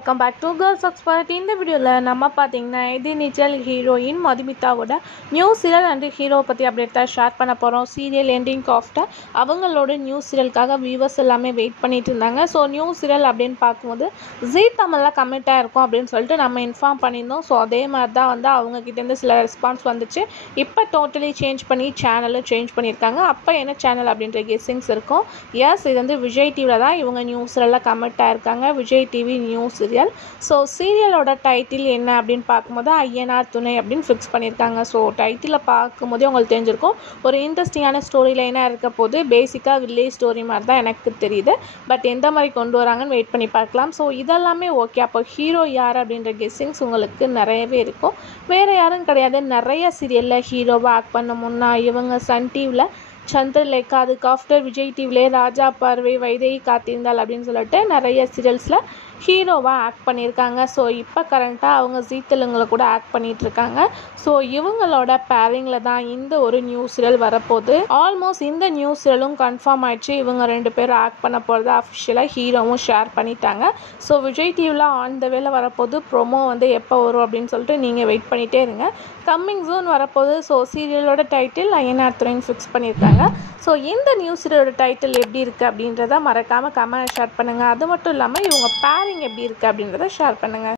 Welcome back to girls expert. இந்த வீடியோவில் நம்ம பார்த்தீங்கன்னா எதிர்நீச்சல் ஹீரோயின் மதுமிதாவோட நியூ சீரியல் அண்ட் ஹீரோ பற்றி அப்டேட் தான் ஷேர் பண்ண போகிறோம். சீரியல் எண்டிங் ஆஃப்டர் அவங்களோட நியூ சீரியலுக்காக வியூவர்ஸ் எல்லாமே வெயிட் பண்ணிட்டு இருந்தாங்க. ஸோ நியூ சீரியல் அப்படின்னு பார்க்கும்போது ஜீ தமிழில் கமிட்டாக இருக்கும் அப்படின்னு சொல்லிட்டு நம்ம இன்ஃபார்ம் பண்ணியிருந்தோம். ஸோ அதே மாதிரி தான் வந்து அவங்கக்கிட்டேருந்து சில ரெஸ்பான்ஸ் வந்துச்சு. இப்போ டோட்டலி சேஞ்ச் பண்ணி சேனலும் சேஞ்ச் பண்ணியிருக்காங்க. அப்போ என்ன சேனல் அப்படின்ற கெஸ்ஸிங்ஸ் இருக்கும். எஸ், இது வந்து விஜய் டிவியில் தான் இவங்க நியூ சீரியலில் கமிட்டாக இருக்காங்க. Vijay TV new serial. So சீரியலோட டைட்டில் என்ன அப்படின்னு பார்க்கும்போது ஐயனார் துணை அப்படின்னு ஃபிக்ஸ் பண்ணியிருக்காங்க. ஸோ டைட்டிலை பார்க்கும்போதே உங்களுக்கு தெரிஞ்சிருக்கும் ஒரு இன்ட்ரெஸ்டிங்கான ஸ்டோரி லைனாக இருக்க போது. பேசிக்காக வில்லேஜ் ஸ்டோரி மாதிரி தான் எனக்கு தெரியுது. பட் எந்த மாதிரி கொண்டு வராங்கன்னு வெயிட் பண்ணி பார்க்கலாம். ஸோ இதெல்லாமே ஓகே. அப்போ ஹீரோ யார் அப்படின்ற கெஸ்ஸிங்ஸ் உங்களுக்கு நிறையவே இருக்கும். வேறு யாரும் கிடையாது. நிறைய சீரியலில் ஹீரோவாக ஆக்ட் பண்ண முன்னா இவங்க சன் டிவியில் சந்திரலேகா, அதுக்கு ஆஃப்டர் விஜய் டிவிலே ராஜா பார்வை, வைதேகி காத்திருந்தாள் அப்படின்னு சொல்லிட்டு நிறைய சீரியல்ஸில் ஹீரோவாக ஆக்ட் பண்ணியிருக்காங்க. ஸோ இப்போ கரண்ட்டாக அவங்க ஜீ தெலுங்கில் கூட ஆக்ட் பண்ணிகிட்ருக்காங்க. ஸோ இவங்களோட பேரிங்கில் தான் இந்த ஒரு நியூ சீரியல் வரப்போகுது. ஆல்மோஸ்ட் இந்த நியூ சீரியலும் கன்ஃபார்ம் ஆயிடுச்சு. இவங்க 2 பேரும் ஆக்ட் பண்ண போகிறத அஃபிஷியலாக ஹீரோவும் ஷேர் பண்ணிட்டாங்க. ஸோ விஜய் டிவியில் ஆன் த வேல வரப்போது. ப்ரொமோ வந்து எப்போ வரும் அப்படின்னு சொல்லிட்டு நீங்கள் வெயிட் பண்ணிகிட்டே இருங்க. கம்மிங் ஜூன் வரப்போகுது. ஸோ சீரியலோட டைட்டில் ஐயனார் துறைன்னு ஃபிக்ஸ் பண்ணியிருக்காங்க. ஸோ இந்த நியூ சீரியலோட டைட்டில் எப்படி இருக்குது அப்படின்றத மறக்காமல் கமெண்ட் ஷேர் பண்ணுங்கள். அது மட்டும் இல்லாமல் இவங்க பேரிங் எப்படி இருக்குது அப்படின்றத ஷேர் பண்ணுங்கள்.